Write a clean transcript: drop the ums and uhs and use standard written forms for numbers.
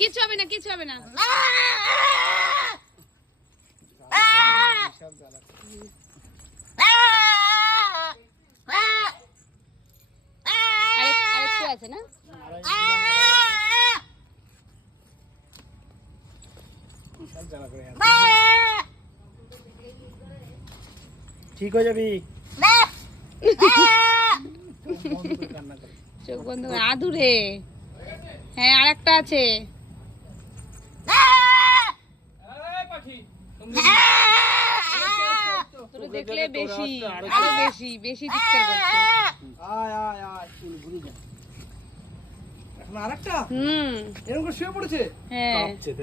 কিছু হবে না, কিছু হবে না। আরেকটু আছে না? ঠিক হয়ে যাবি। চোখ বন্ধ করে আদুরে। হ্যাঁ, আরেকটা আছে। তোর দেখলে বেশি, আরো বেশি বেশি চিৎকার করছে। এখন আরেকটা হুম, এরকম করে শুয়ে পড়েছে। হ্যাঁ।